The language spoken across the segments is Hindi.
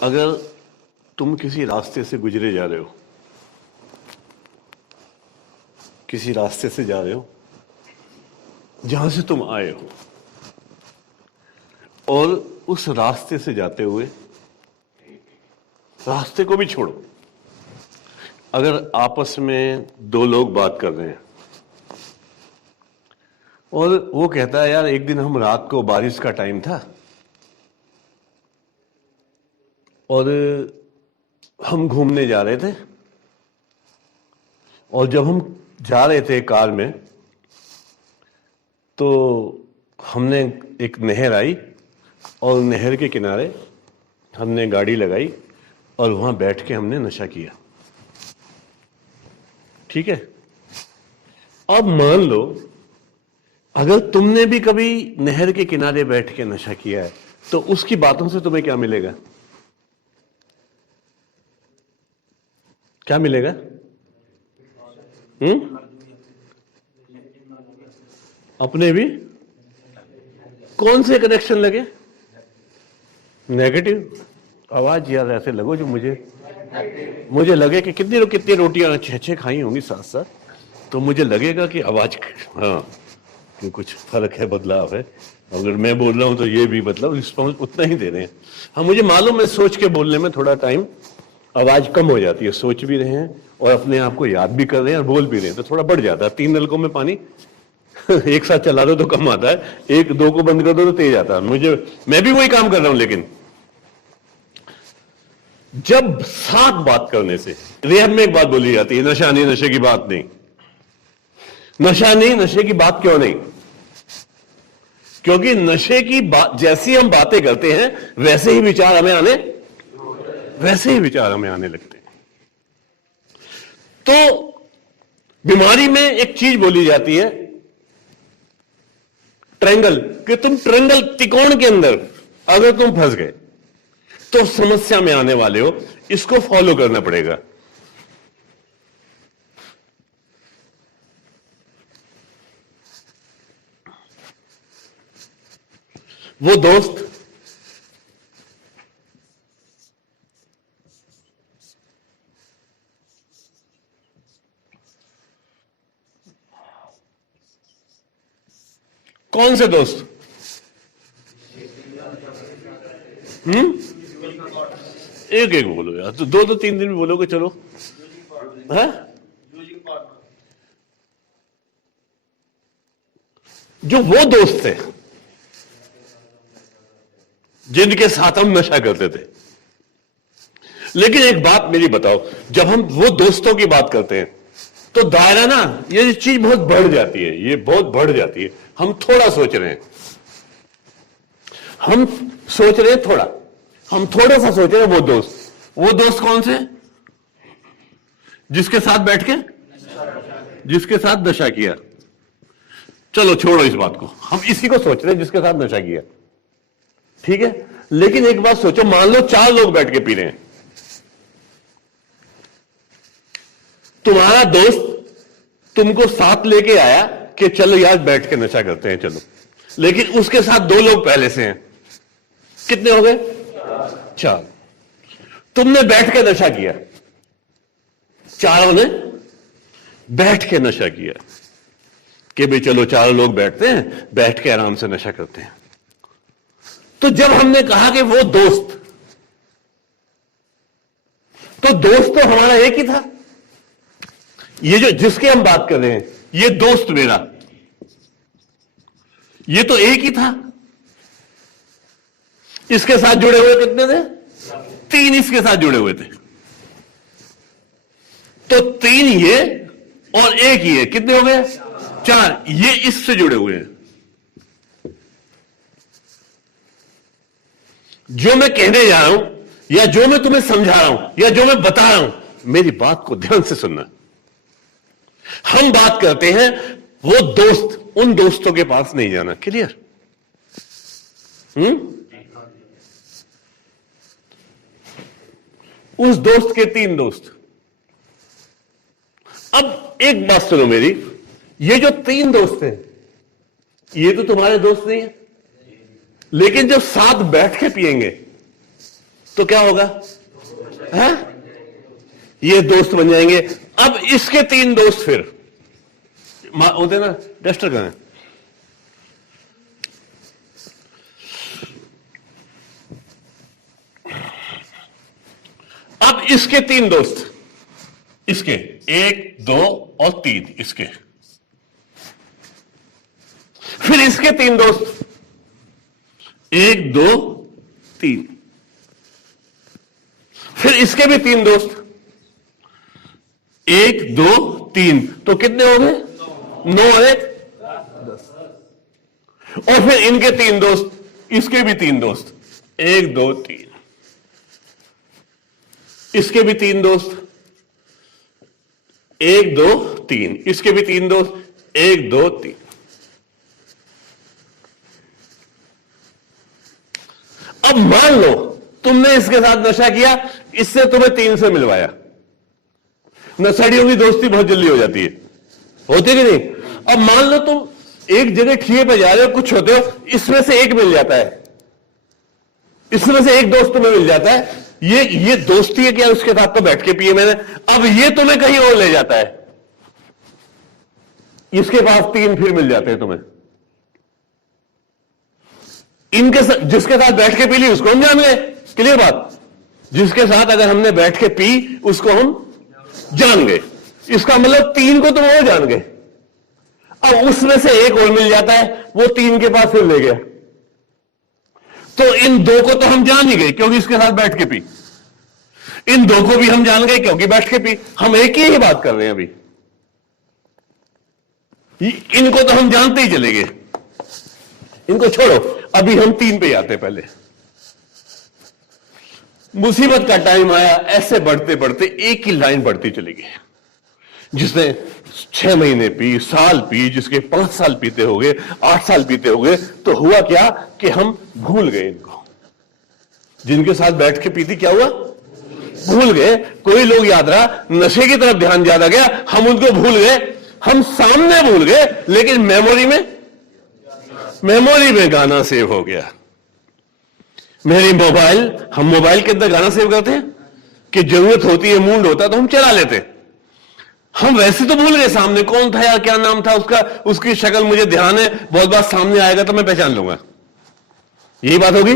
अगर तुम किसी रास्ते से गुजरे जा रहे हो, किसी रास्ते से जा रहे हो जहां से तुम आए हो, और उस रास्ते से जाते हुए रास्ते को भी छोड़ो, अगर आपस में दो लोग बात कर रहे हैं और वो कहता है यार एक दिन हम रात को, बारिश का टाइम था और हम घूमने जा रहे थे, और जब हम जा रहे थे कार में तो हमने एक नहर आई और नहर के किनारे हमने गाड़ी लगाई और वहां बैठ के हमने नशा किया। ठीक है, अब मान लो अगर तुमने भी कभी नहर के किनारे बैठ के नशा किया है तो उसकी बातों से तुम्हें क्या मिलेगा? क्या मिलेगा? अपने भी कौन से कनेक्शन लगे? नेगेटिव। आवाज यार ऐसे लगो जो मुझे लगे कि कितनी रोटियां छह खाई होंगी साथ साथ, तो मुझे लगेगा कि आवाज, हाँ, कि कुछ फर्क है, बदलाव है। अगर मैं बोल रहा हूं तो ये भी मतलब रिस्पॉन्स उतना ही दे रहे हैं। हाँ, मुझे मालूम है सोच के बोलने में थोड़ा टाइम आवाज कम हो जाती है, सोच भी रहे हैं और अपने आप को याद भी कर रहे हैं और बोल भी रहे हैं तो थोड़ा बढ़ जाता है। 3 नलकों में पानी एक साथ चला दो तो कम आता है, 1-2 को बंद कर दो तो तेज आता है। मैं भी वही काम कर रहा हूं, लेकिन जब साथ बात करने से रिहब में एक बात बोली जाती है, नशा नहीं, नशे की बात नहीं। नशा नहीं, नशे की बात क्यों नहीं? क्योंकि नशे की बात, जैसी हम बातें करते हैं वैसे ही विचार हमें आने लगते हैं। तो बीमारी में एक चीज बोली जाती है ट्रायंगल, कि तुम ट्रायंगल, त्रिकोण के अंदर अगर तुम फंस गए तो समस्या में आने वाले हो। इसको फॉलो करना पड़ेगा। वो दोस्त कौन से दोस्त? एक एक बोलो यार, तो 2-3 दिन भी बोलोगे चलो। है जो वो दोस्त थे जिनके साथ हम नशा करते थे। लेकिन एक बात मेरी बताओ, जब हम वो दोस्तों की बात करते हैं तो दायरा ना, ये चीज बहुत बढ़ जाती है, ये बहुत बढ़ जाती है। हम थोड़ा सोच रहे हैं, हम थोड़ा सा सोच रहे हैं। वो दोस्त कौन से? जिसके साथ बैठ के, जिसके साथ नशा किया। चलो छोड़ो इस बात को, हम इसी को सोच रहे हैं जिसके साथ नशा किया। ठीक है, लेकिन एक बात सोचो, मान लो 4 लोग बैठ के पी रहे हैं। तुम्हारा दोस्त तुमको साथ लेके आया कि चलो यार बैठ के नशा करते हैं, चलो, लेकिन उसके साथ 2 लोग पहले से हैं। कितने हो गए? 4। तुमने बैठ के नशा किया, चारों ने बैठ के नशा किया कि भाई चलो 4 लोग बैठते हैं, बैठ के आराम से नशा करते हैं। तो जब हमने कहा कि वो दोस्त, तो दोस्त तो हमारा एक ही था। ये जो जिसके हम बात कर रहे हैं, ये दोस्त मेरा, ये तो एक ही था। इसके साथ जुड़े हुए कितने थे? 3 इसके साथ जुड़े हुए थे। तो 3 ये और 1 ये, कितने हो गए? 4। ये इससे जुड़े हुए हैं। जो मैं कहने जा रहा हूं, या जो मैं तुम्हें समझा रहा हूं, या जो मैं बता रहा हूं, मेरी बात को ध्यान से सुनना। हम बात करते हैं वो दोस्त, उन दोस्तों के पास नहीं जाना। क्लियर? उस दोस्त के 3 दोस्त। अब एक बात सुनो मेरी, ये जो 3 दोस्त हैं, ये तो तुम्हारे दोस्त नहीं है, लेकिन जब साथ बैठ के पिएंगे तो क्या होगा? है? ये दोस्त बन जाएंगे। अब इसके 3 दोस्त फिर होते ना, डस्टर कहां है? अब इसके 3 दोस्त, इसके 1 2 और 3, इसके फिर इसके 3 दोस्त 1 2 3, फिर इसके भी 3 दोस्त 1 2 3, तो कितने हो गए? 9 और 1 10। और फिर इनके 3 दोस्त, इसके भी 3 दोस्त 1 2 3, इसके भी 3 दोस्त 1 2 3, इसके भी 3 दोस्त 1 2 3। अब मान लो तुमने इसके साथ नशा किया, इससे तुम्हें 3 से मिलवाया। नशेड़ियों की दोस्ती बहुत जल्दी हो जाती है, होती कि नहीं? अब मान लो तुम एक जगह ठिए पे जा रहे हो, कुछ होते हो, इसमें से एक मिल जाता है, इसमें से एक दोस्त तुम्हें मिल जाता है। ये दोस्ती है क्या? उसके साथ तो बैठ के पिए मैंने। अब ये तुम्हें कहीं और ले जाता है, इसके पास 3 फिर मिल जाते हैं तुम्हें। इनके साथ, जिसके साथ बैठ के पी ली उसको हम जान गए, क्लियर बात? जिसके साथ अगर हमने बैठ के पी उसको हम जान गए, इसका मतलब 3 को तो वो जान गए। अब उसमें से एक और मिल जाता है, वो 3 के पास फिर ले गया, तो इन 2 को तो हम जान ही गए क्योंकि इसके साथ बैठ के पी। इन 2 को भी हम जान गए क्योंकि बैठ के पी। हम एक ही बात कर रहे हैं अभी। इनको तो हम जानते ही चले गए, इनको छोड़ो, अभी हम 3 पे आते हैं। पहले मुसीबत का टाइम आया, ऐसे बढ़ते बढ़ते एक ही लाइन बढ़ती चली गई। जिसने 6 महीने पी, साल पी, जिसके 5 साल पीते हो गए, 8 साल पीते हो गए, तो हुआ क्या कि हम भूल गए इनको। जिनके साथ बैठ के पीती, क्या हुआ? भूल गए। कोई लोग याद रहा, नशे की तरफ ध्यान ज्यादा गया, हम उनको भूल गए। हम सामने भूल गए, लेकिन मेमोरी में गाना सेव हो गया। मेरी मोबाइल, हम मोबाइल के अंदर गाना सेव करते हैं कि जरूरत होती है, मूड होता है तो हम चला लेते। हम वैसे तो भूल गए सामने कौन था यार, क्या नाम था उसका, उसकी शक्ल मुझे ध्यान है, बहुत बार सामने आएगा तो मैं पहचान लूंगा, यही बात होगी।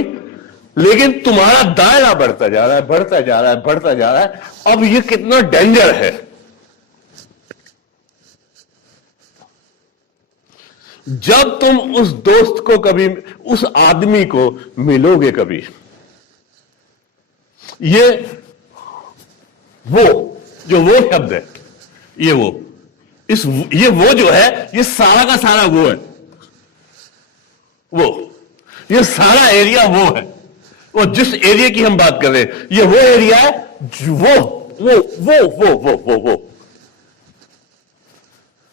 लेकिन तुम्हारा दायरा बढ़ता जा रहा है, बढ़ता जा रहा है, बढ़ता जा रहा है। अब ये कितना डेंजर है। जब तुम उस दोस्त को कभी, उस आदमी को मिलोगे कभी, ये वो शब्द है, ये वो जो है, ये सारा का सारा वो है, ये सारा एरिया वो है। वो जिस एरिया की हम बात कर रहे हैं, ये वो एरिया है,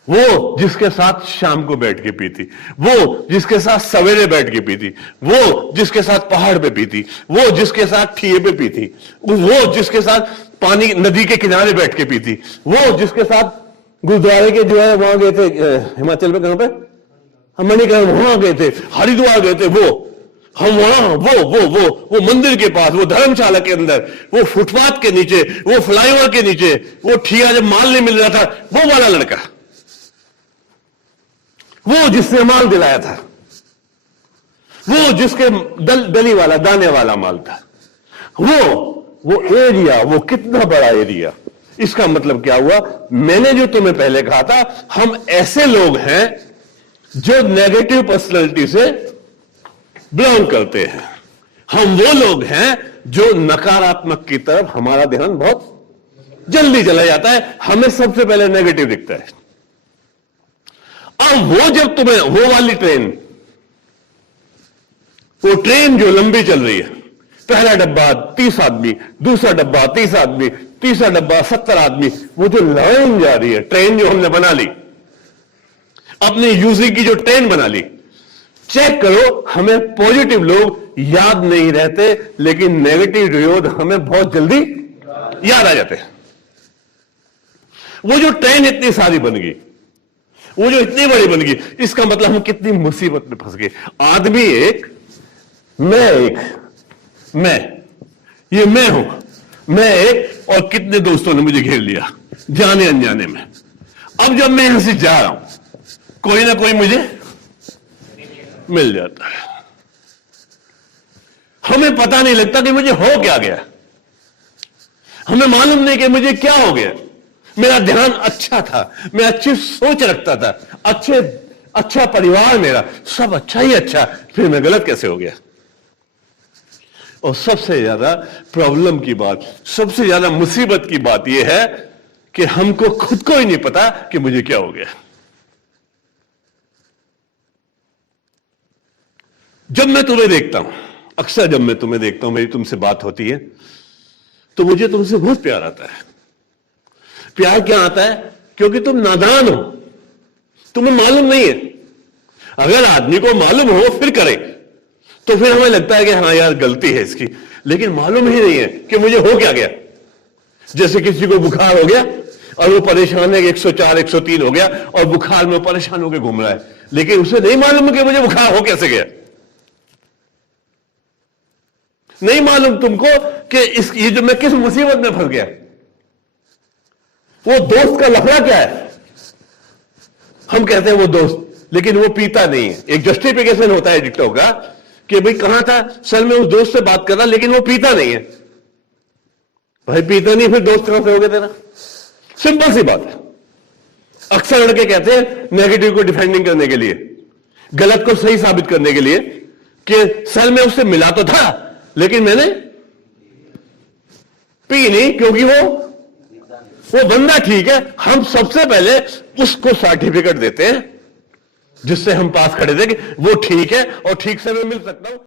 वो जिसके साथ शाम को बैठ के पीती, वो जिसके साथ सवेरे बैठ के पीती, वो जिसके साथ पहाड़ पे पीती, वो जिसके साथ ठिए पे पीती, वो जिसके साथ पानी नदी के किनारे बैठ के पीती, वो जिसके साथ गुरुद्वारे के जो है वहां गए थे, हिमाचल में कहां पे, हम मणिकरण वहां गए थे, हरिद्वार गए थे, वो हम वहां, वो मंदिर के पास, वो धर्मशाला के अंदर, वो फुटपाथ के नीचे, वो फ्लाईओवर के नीचे, वो ठिया जब माल नहीं मिल रहा था, वो वाला लड़का, वो जिसने माल दिलाया था, वो जिसके दली वाला, दाने वाला माल था, वो एरिया, वो कितना बड़ा एरिया। इसका मतलब क्या हुआ? मैंने जो तुम्हें पहले कहा था, हम ऐसे लोग हैं जो नेगेटिव पर्सनैलिटी से बिलोंग करते हैं। हम वो लोग हैं जो नकारात्मक की तरफ हमारा ध्यान बहुत जल्दी चला जाता है, हमें सबसे पहले नेगेटिव दिखता है। अब वो जब तुम्हें, वो वाली ट्रेन, वो ट्रेन जो लंबी चल रही है, पहला डब्बा 30 आदमी, दूसरा डब्बा 30 आदमी, तीसरा डब्बा 70 आदमी, वो जो लाइन जा रही है, ट्रेन जो हमने बना ली, अपने यूजिंग की जो ट्रेन बना ली, चेक करो, हमें पॉजिटिव लोग याद नहीं रहते, लेकिन नेगेटिव लोग हमें बहुत जल्दी याद आ जाते हैं। वो जो ट्रेन इतनी सारी बन गई, वो जो इतनी बड़ी बन गई, इसका मतलब हम कितनी मुसीबत में फंस गए। आदमी एक, मैं एक, मैं ये मैं हूं, मैं एक और कितने दोस्तों ने मुझे घेर लिया जाने अनजाने में। अब जब मैं यहां से जा रहा हूं, कोई ना कोई मुझे मिल जाता है। हमें पता नहीं लगता कि मुझे हो क्या गया, हमें मालूम नहीं कि मुझे क्या हो गया। मेरा ध्यान अच्छा था, मैं अच्छी सोच रखता था, अच्छा परिवार, मेरा सब अच्छा ही अच्छा, फिर मैं गलत कैसे हो गया। और सबसे ज्यादा प्रॉब्लम की बात, सबसे ज्यादा मुसीबत की बात यह है कि हमको खुद को ही नहीं पता कि मुझे क्या हो गया। जब मैं तुम्हें देखता हूं, अक्सर जब मैं तुम्हें देखता हूं, मेरी तुमसे बात होती है, तो मुझे तुमसे बहुत प्यार आता है। प्यार क्या आता है? क्योंकि तुम नादान हो, तुम्हें मालूम नहीं है। अगर आदमी को मालूम हो फिर करे तो फिर हमें लगता है कि हाँ यार गलती है इसकी, लेकिन मालूम ही नहीं है कि मुझे हो क्या गया। जैसे किसी को बुखार हो गया और वो परेशान है कि 104 103 हो गया और बुखार में परेशान होकर घूम रहा है, लेकिन उसे नहीं मालूम कि मुझे बुखार हो कैसे गया। नहीं मालूम तुमको कि ये जो मैं किस मुसीबत में फंस गया। वो दोस्त का लफड़ा क्या है, हम कहते हैं वो दोस्त, लेकिन वो पीता नहीं है। एक जस्टिफिकेशन होता है एडिक्टों का कि भाई कहां था सर, मैं उस दोस्त से बात कर रहा, लेकिन वो पीता नहीं है। भाई पीता नहीं, फिर दोस्त कहां से हो गया तेरा? सिंपल सी बात है। अक्सर लड़के कहते हैं नेगेटिव को डिफेंडिंग करने के लिए, गलत को सही साबित करने के लिए, कि सर मैं उससे मिला तो था लेकिन मैंने पी नहीं, क्योंकि वो बंदा ठीक है। हम सबसे पहले उसको सर्टिफिकेट देते हैं जिससे हम पास खड़े थे कि वो ठीक है और ठीक से मैं मिल सकता हूं।